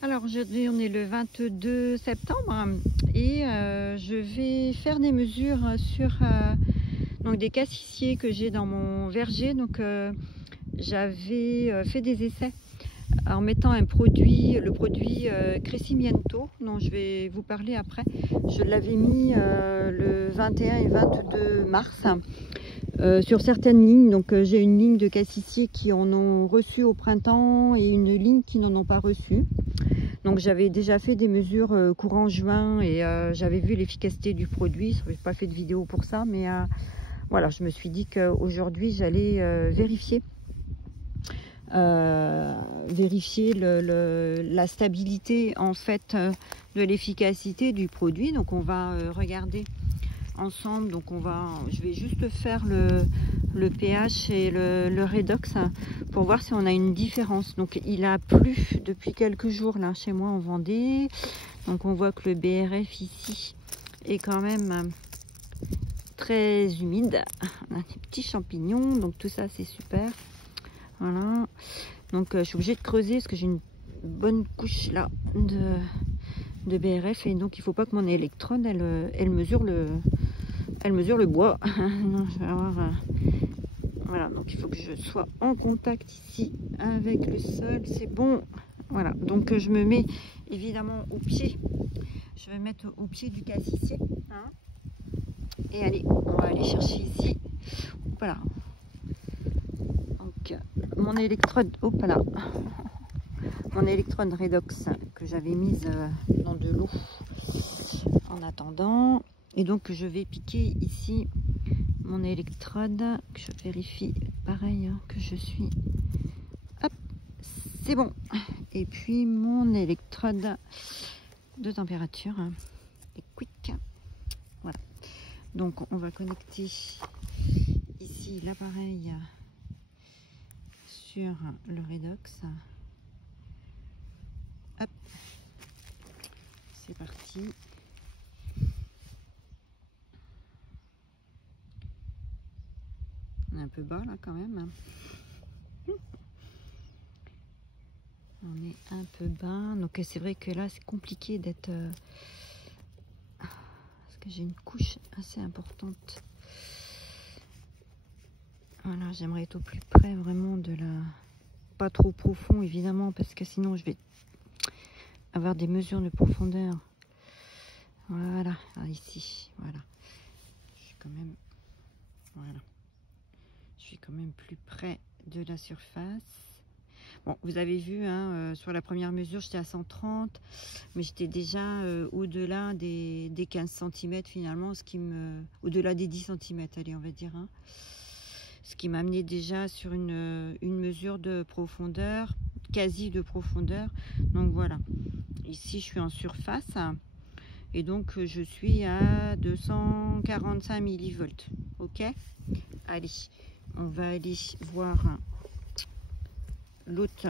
Alors aujourd'hui on est le 22 septembre et je vais faire des mesures sur donc des cassissiers que j'ai dans mon verger. Donc j'avais fait des essais en mettant un produit, le produit Crescimiento, dont je vais vous parler après. Je l'avais mis le 21 et 22 mars sur certaines lignes. Donc j'ai une ligne de cassissiers qui en ont reçu au printemps et une ligne qui n'en ont pas reçu. Donc j'avais déjà fait des mesures courant juin et j'avais vu l'efficacité du produit. Je n'ai pas fait de vidéo pour ça, mais voilà, je me suis dit qu'aujourd'hui j'allais vérifier la stabilité en fait de l'efficacité du produit. Donc on va regarder ensemble. Donc je vais juste faire le pH et le redox pour voir si on a une différence. Donc il a plu depuis quelques jours là chez moi en Vendée. Donc on voit que le BRF ici est quand même très humide. On a des petits champignons, donc tout ça c'est super. Voilà. Donc je suis obligée de creuser parce que j'ai une bonne couche là de BRF et donc il faut pas que mon électrode elle mesure le bois. Non, je vais avoir voilà, donc il faut que je sois en contact ici avec le sol. C'est bon. Voilà, donc je me mets évidemment au pied. Je vais mettre au pied du cassissier. Hein, et allez, on va aller chercher ici. Voilà. Donc mon électrode, hop là. Mon électrode redox que j'avais mise dans de l'eau en attendant. Et donc je vais piquer ici mon électrode, que je vérifie pareil hein, que je suis. Hop, c'est bon. Et puis mon électrode de température est quick. Voilà. Donc on va connecter ici l'appareil sur le redox. Hop, c'est parti. On est un peu bas là quand même. On est un peu bas, donc c'est vrai que là c'est compliqué d'être parce que j'ai une couche assez importante. Voilà, j'aimerais être au plus près vraiment de la, pas trop profond évidemment parce que sinon je vais avoir des mesures de profondeur. Voilà, ici, voilà. Je suis quand même, voilà, je suis quand même plus près de la surface. Bon, vous avez vu, hein, sur la première mesure, j'étais à 130, mais j'étais déjà au-delà des 15 cm finalement, au-delà des 10 cm, allez, on va dire. Hein, ce qui m'a amené déjà sur une mesure de profondeur, quasi de profondeur. Donc voilà, ici je suis en surface, et donc je suis à 245 millivolts. Ok, allez, on va aller voir l'autre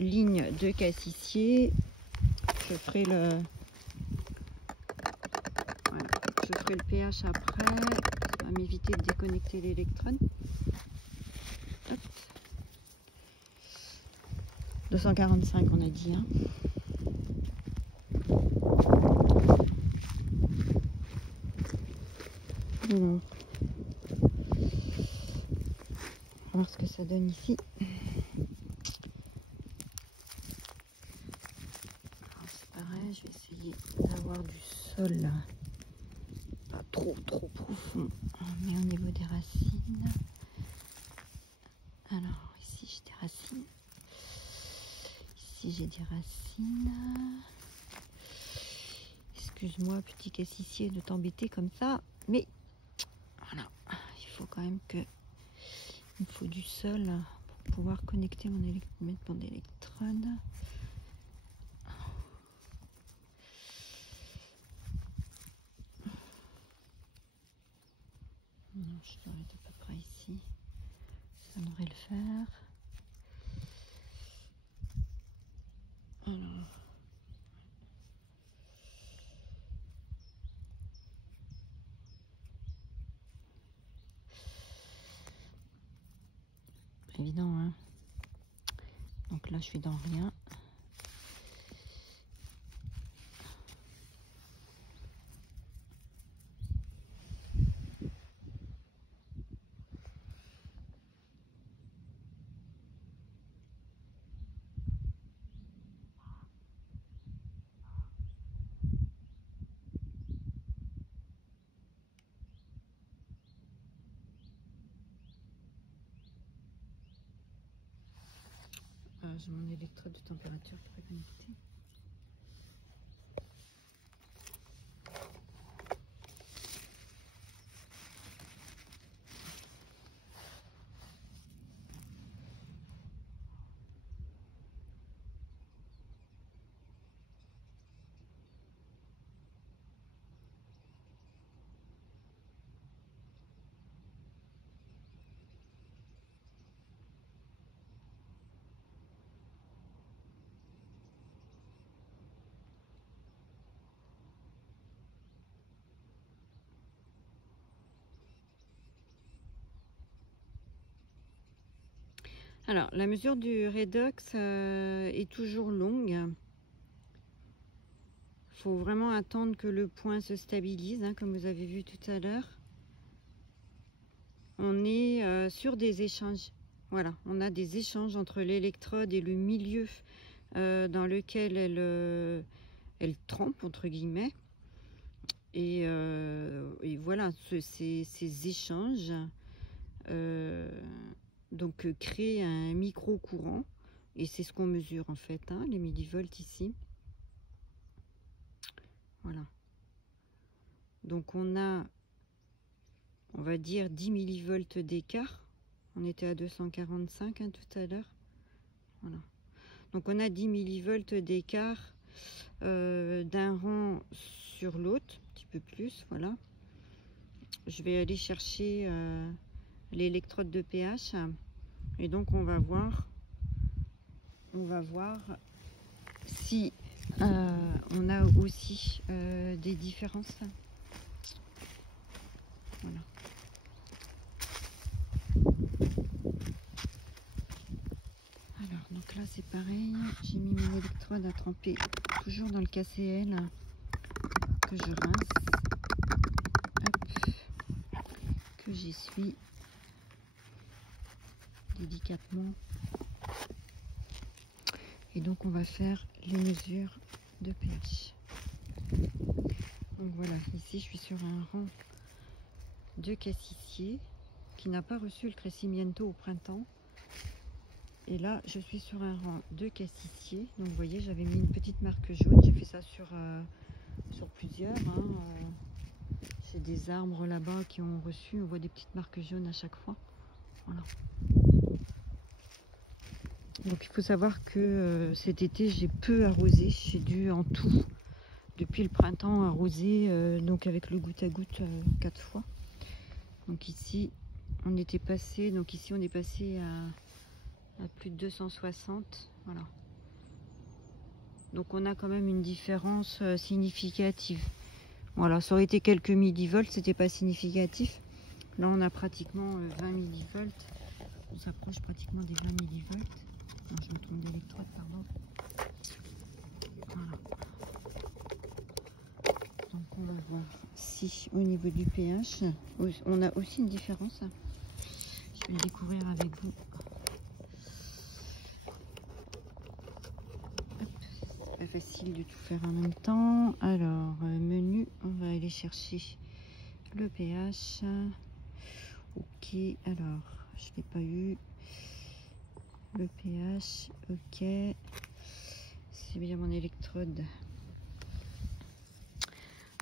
ligne de cassissier. Je ferai le pH après. Ça va m'éviter de déconnecter l'électrode. 245 on a dit. Hein. Bon. On va voir ce que ça donne ici. C'est pareil, je vais essayer d'avoir du sol pas trop profond, mais au niveau des racines. Alors ici j'ai des racines, ici j'ai des racines. Excuse-moi petit cassissier de t'embêter comme ça, mais voilà, il faut quand même que il me faut du sol pour pouvoir connecter mon électrode. Non, je dois être à peu près ici. Ça devrait le faire. Alors. Évident, hein. Donc là, je suis dans rien. Voilà, j'ai mon électrode de température qui est connecté. Alors, la mesure du redox est toujours longue. Il faut vraiment attendre que le point se stabilise, hein, comme vous avez vu tout à l'heure. On est sur des échanges. Voilà, on a des échanges entre l'électrode et le milieu dans lequel elle trempe, entre guillemets. Et voilà, ces échanges donc créent un micro-courant. Et c'est ce qu'on mesure en fait, hein, les millivolts ici. Voilà. Donc on a, on va dire 10 millivolts d'écart. On était à 245 hein, tout à l'heure. Voilà. Donc on a 10 millivolts d'écart d'un rang sur l'autre, un petit peu plus, voilà. Je vais aller chercher l'électrode de pH et donc on va voir si on a aussi des différences. Voilà. Alors donc là c'est pareil, j'ai mis mon électrode à tremper toujours dans le KCl que je rince. Hop, que j'essuie délicatement. Et donc on va faire les mesures de pH. Donc voilà, ici je suis sur un rang de cassissier qui n'a pas reçu le crescimiento au printemps. Et là je suis sur un rang de cassissier. Donc vous voyez, j'avais mis une petite marque jaune. J'ai fait ça sur plusieurs. Hein. C'est des arbres là-bas qui ont reçu. On voit des petites marques jaunes à chaque fois. Voilà. Donc il faut savoir que cet été j'ai peu arrosé. J'ai dû en tout depuis le printemps arroser donc avec le goutte à goutte 4 fois. Donc ici on était passé, donc ici on est passé à plus de 260. Voilà. Donc on a quand même une différence significative. Voilà, ça aurait été quelques millivolts, c'était pas significatif. Là on a pratiquement 20 millivolts. On s'approche pratiquement des 20 millivolts. Non, je me trompe d'électrode, pardon. Voilà. Donc on va voir si au niveau du pH, on a aussi une différence. Je vais le découvrir avec vous. C'est pas facile de tout faire en même temps. Alors, menu, on va aller chercher le pH. Ok, alors, je l'ai pas eu. Le pH, ok. C'est bien mon électrode.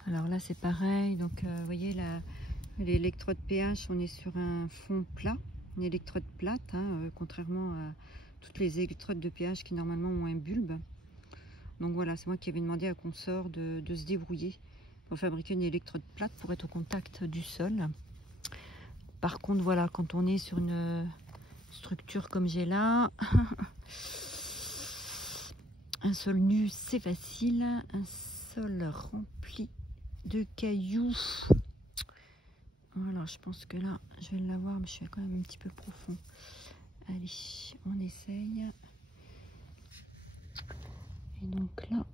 Alors là, c'est pareil. Donc, vous voyez, l'électrode pH, on est sur un fond plat, une électrode plate, hein, contrairement à toutes les électrodes de pH qui normalement ont un bulbe. Donc voilà, c'est moi qui avais demandé à Consort de se débrouiller pour fabriquer une électrode plate pour être au contact du sol. Par contre, voilà, quand on est sur une structure comme j'ai là, un sol nu, c'est facile. Un sol rempli de cailloux. Voilà, je pense que là, je vais l'avoir, mais je suis quand même un petit peu profond. Allez, on essaye. Et donc là,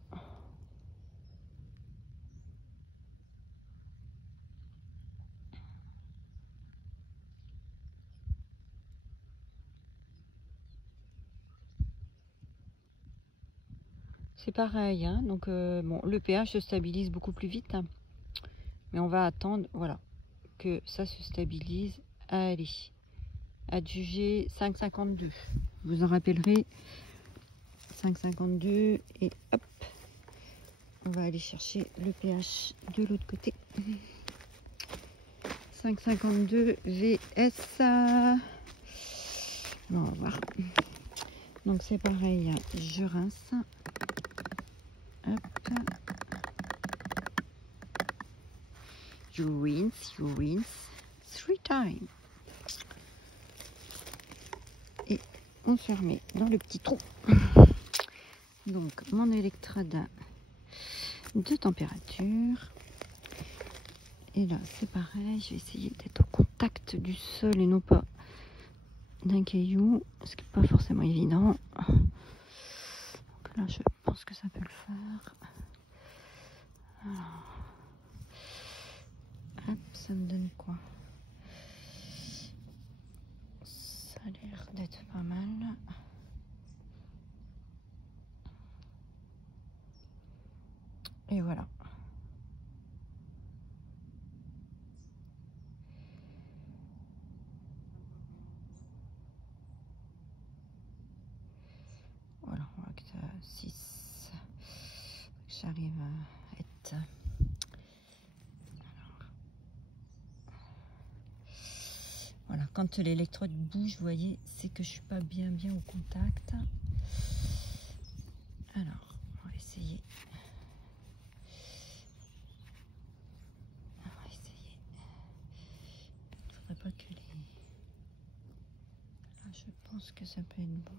c'est pareil, hein. Donc bon, le pH se stabilise beaucoup plus vite, hein. Mais on va attendre, voilà, que ça se stabilise. Allez, adjugé 5,52. Vous en rappellerez 5,52 et hop, on va aller chercher le pH de l'autre côté. 5,52 VS. On va voir. Donc c'est pareil, je rince. Hop. You rinse 3 times. Et on se remet dans le petit trou. Donc mon électrode de température. Et là c'est pareil, je vais essayer d'être au contact du sol et non pas d'un caillou, ce qui n'est pas forcément évident. Donc là je pense que ça peut le faire. Alors, hop, ça me donne quoi? Ça a l'air d'être pas mal. Et voilà. Voilà, on voit que ça 6. J'arrive à être. Alors, voilà, quand l'électrode bouge, vous voyez, c'est que je suis pas bien au contact. Alors, on va essayer. Il faudrait pas que les. Là, je pense que ça peut être bon.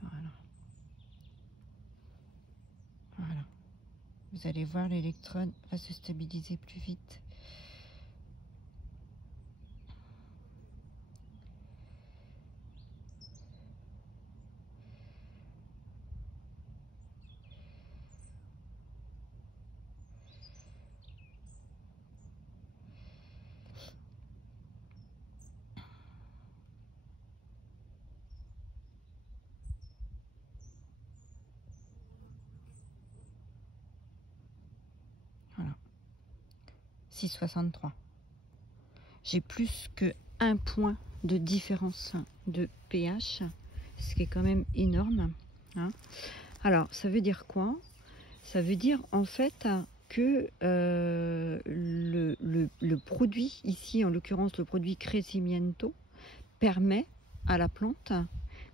Voilà. Voilà. Vous allez voir, l'électrode va se stabiliser plus vite. Voilà. 6,63. J'ai plus que 1 point de différence de pH, ce qui est quand même énorme. Hein. Alors, ça veut dire quoi? Ça veut dire en fait que le produit, ici en l'occurrence le produit Crecimiento, permet à la plante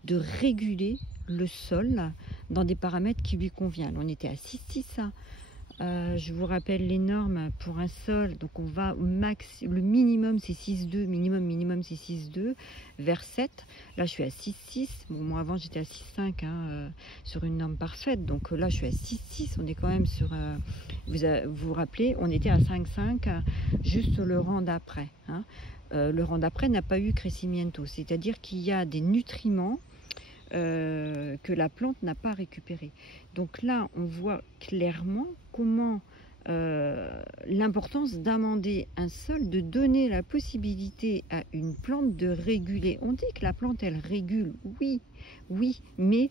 de réguler le sol dans des paramètres qui lui conviennent. On était à 6,6. Je vous rappelle les normes pour un sol, donc on va au max, le minimum c'est 6,2, minimum c'est 6,2, vers 7. Là je suis à 6,6. Bon, moi avant j'étais à 6,5 sur une norme parfaite, donc là je suis à 6,6. On est quand même sur, vous vous rappelez, on était à 5,5 juste le rang d'après. Hein. Le rang d'après n'a pas eu Crecimiento, c'est-à-dire qu'il y a des nutriments que la plante n'a pas récupéré. Donc là, on voit clairement comment l'importance d'amender un sol, de donner la possibilité à une plante de réguler. On dit que la plante, elle régule, oui, mais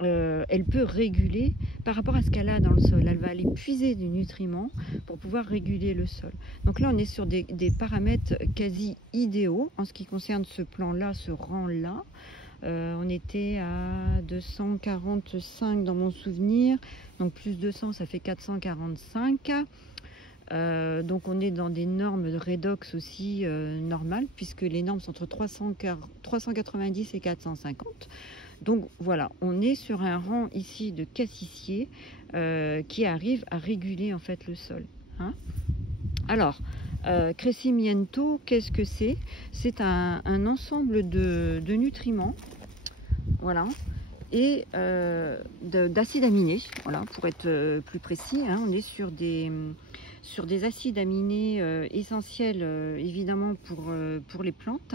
elle peut réguler par rapport à ce qu'elle a dans le sol. Elle va aller puiser du nutriment pour pouvoir réguler le sol. Donc là, on est sur des paramètres quasi idéaux en ce qui concerne ce plan-là, ce rang-là. On était à 245 dans mon souvenir, donc plus 200 ça fait 445. Donc on est dans des normes de redox aussi normales, puisque les normes sont entre 390 et 450. Donc voilà, on est sur un rang ici de cassissier qui arrive à réguler en fait le sol. Hein. Alors, Crecimiento, qu'est-ce que c'est? C'est un ensemble de nutriments, voilà, et d'acides aminés, voilà, pour être plus précis. Hein, on est sur des acides aminés essentiels, évidemment, pour les plantes,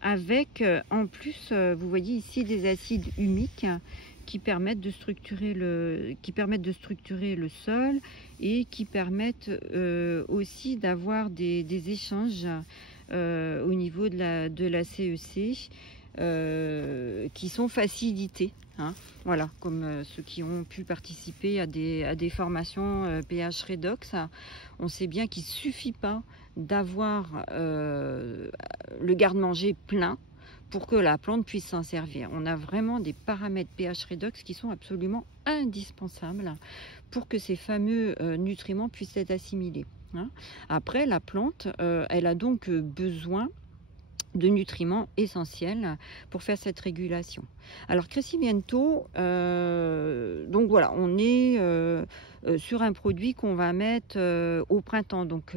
avec en plus, vous voyez ici, des acides humiques qui permettent de structurer le sol et qui permettent aussi d'avoir des échanges au niveau de la CEC qui sont facilités. Hein, voilà, comme ceux qui ont pu participer à des formations pH Redox, on sait bien qu'il ne suffit pas d'avoir le garde-manger plein pour que la plante puisse s'en servir. On a vraiment des paramètres pH redox qui sont absolument indispensables pour que ces fameux nutriments puissent être assimilés. Hein. Après, la plante, elle a donc besoin de nutriments essentiels pour faire cette régulation. Alors Crescimiento, donc voilà, on est sur un produit qu'on va mettre au printemps, donc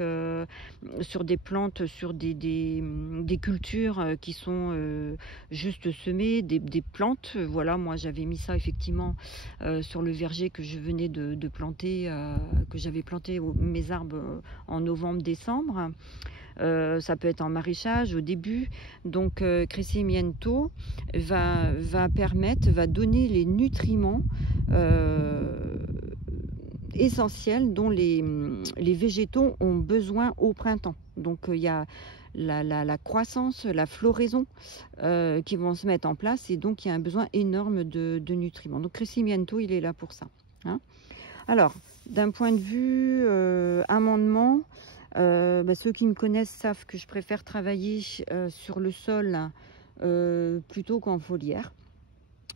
sur des plantes, sur des cultures qui sont juste semées, des plantes. Voilà, moi j'avais mis ça effectivement sur le verger que je venais de planter, que j'avais planté mes arbres en novembre-décembre. Ça peut être en maraîchage au début. Donc Crescimiento va donner les nutriments essentiels dont les végétaux ont besoin au printemps. Donc il y a la croissance, la floraison qui vont se mettre en place, et donc il y a un besoin énorme de nutriments. Donc Crescimiento, il est là pour ça. Hein. Alors, d'un point de vue amendement, ceux qui me connaissent savent que je préfère travailler sur le sol plutôt qu'en foliaire.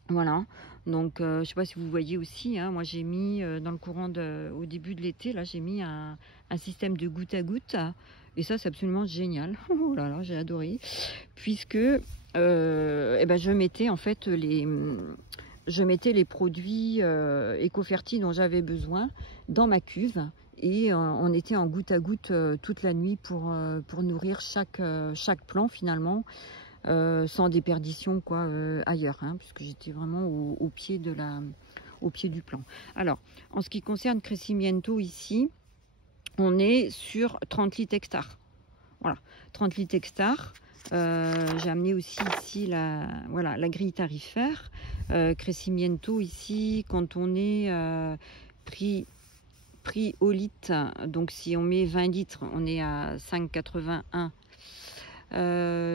Voilà, donc je ne sais pas si vous voyez aussi, hein, moi j'ai mis dans le courant au début de l'été, là j'ai mis un système de goutte à goutte, et ça c'est absolument génial. Oh là là, j'ai adoré, puisque je mettais en fait les produits éco-fertiles dont j'avais besoin dans ma cuve, et on était en goutte à goutte toute la nuit pour nourrir chaque plant finalement, sans déperdition quoi ailleurs, hein, puisque j'étais vraiment au pied du plant. Alors en ce qui concerne Crescimiento, ici on est sur 30 litres hectares. Voilà, 30 litres hectares. J'ai amené aussi ici la grille tarifaire. Crescimiento ici, quand on est prix au litre, donc si on met 20 litres, on est à 5,81.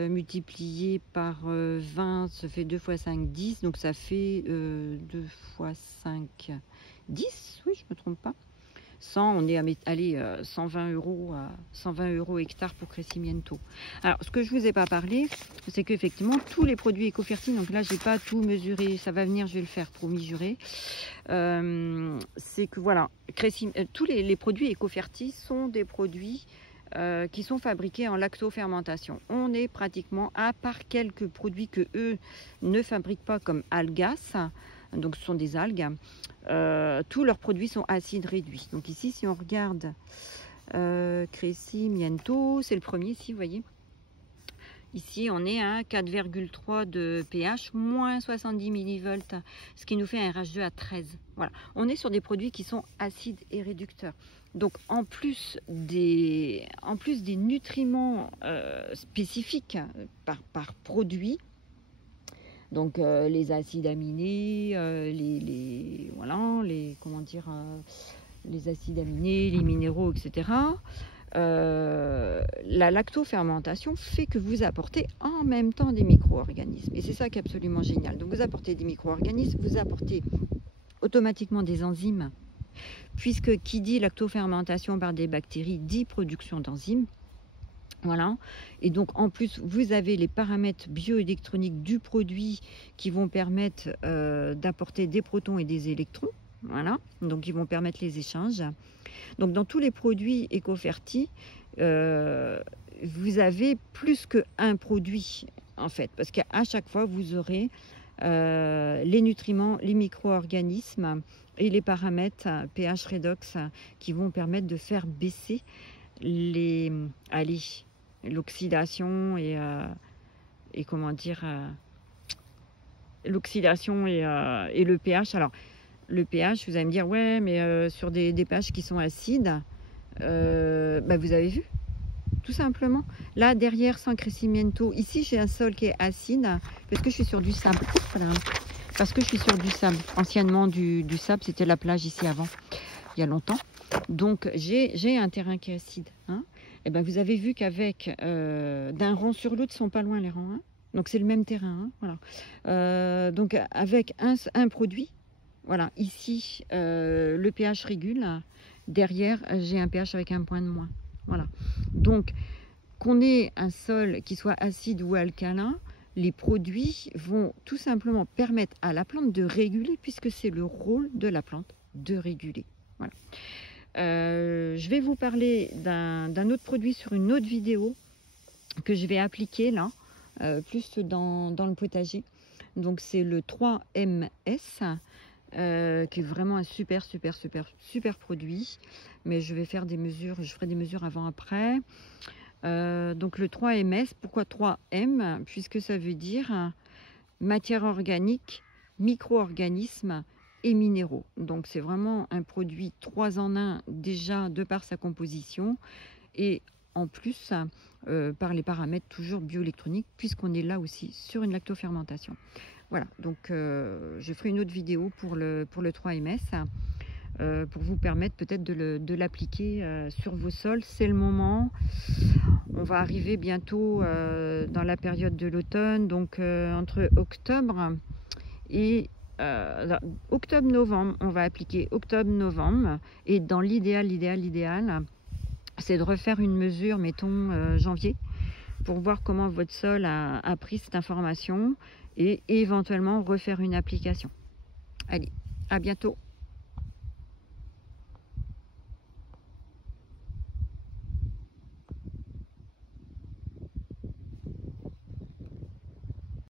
Multiplié par 20, ça fait 2 fois 5, 10, donc ça fait 2 fois 5, 10, oui, je ne me trompe pas. 100, on est à 120 euros hectare pour Crescimiento. Alors, ce que je ne vous ai pas parlé, c'est qu'effectivement, tous les produits éco-fertiles, donc là, je n'ai pas tout mesuré, ça va venir, je vais le faire, promis juré. C'est que voilà, tous les produits éco-fertiles sont des produits qui sont fabriqués en lactofermentation. On est pratiquement, à part quelques produits que eux ne fabriquent pas, comme Algas, donc ce sont des algues, tous leurs produits sont acides réduits. Donc ici, si on regarde Crescimiento, c'est le premier ici, vous voyez. Ici, on est à 4,3 de pH, moins 70 millivolts, ce qui nous fait un RH2 à 13. Voilà. On est sur des produits qui sont acides et réducteurs. Donc, en plus des nutriments spécifiques par produit, donc les acides aminés, les acides aminés, les minéraux, etc. La lactofermentation fait que vous apportez en même temps des micro-organismes, et c'est ça qui est absolument génial. Donc vous apportez des micro-organismes, vous apportez automatiquement des enzymes, puisque qui dit lactofermentation par des bactéries dit production d'enzymes. Voilà, et donc en plus vous avez les paramètres bioélectroniques du produit qui vont permettre d'apporter des protons et des électrons. Voilà, donc ils vont permettre les échanges. Donc dans tous les produits éco-fertiles, vous avez plus qu'un produit en fait, parce qu'à chaque fois vous aurez les nutriments, les micro-organismes et les paramètres pH redox qui vont permettre de faire baisser l'oxydation et l'oxydation et le pH. Alors le pH, vous allez me dire ouais, mais sur des pH qui sont acides, vous avez vu, tout simplement. Là derrière, sans Crescimiento, ici j'ai un sol qui est acide parce que je suis sur du sable. Voilà. Parce que je suis sur du sable. Anciennement du sable, c'était la plage ici avant, il y a longtemps. Donc j'ai un terrain qui est acide. Hein. Et ben vous avez vu qu'avec d'un rang sur l'autre, ils sont pas loin les rangs. Hein. Donc c'est le même terrain. Hein. Voilà. Donc avec un produit. Voilà, ici, le pH régule. Derrière, j'ai un pH avec un point de moins. Voilà. Donc, qu'on ait un sol qui soit acide ou alcalin, les produits vont tout simplement permettre à la plante de réguler, puisque c'est le rôle de la plante de réguler. Voilà. Je vais vous parler d'un autre produit sur une autre vidéo que je vais appliquer là, plus dans le potager. Donc c'est le 3MS, qui est vraiment un super produit. Mais je vais faire des mesures, je ferai des mesures avant-après. Donc le 3MS, pourquoi 3M? Puisque ça veut dire matière organique, micro-organismes et minéraux. Donc c'est vraiment un produit 3 en 1 déjà de par sa composition et en plus par les paramètres toujours bioélectroniques, puisqu'on est là aussi sur une lactofermentation. Voilà, donc je ferai une autre vidéo pour le 3MS pour vous permettre peut-être de l'appliquer sur vos sols. C'est le moment. On va arriver bientôt dans la période de l'automne, donc entre octobre et octobre-novembre, on va appliquer octobre-novembre. Et dans l'idéal, c'est de refaire une mesure, mettons janvier, pour voir comment votre sol a pris cette information et éventuellement refaire une application. Allez, à bientôt.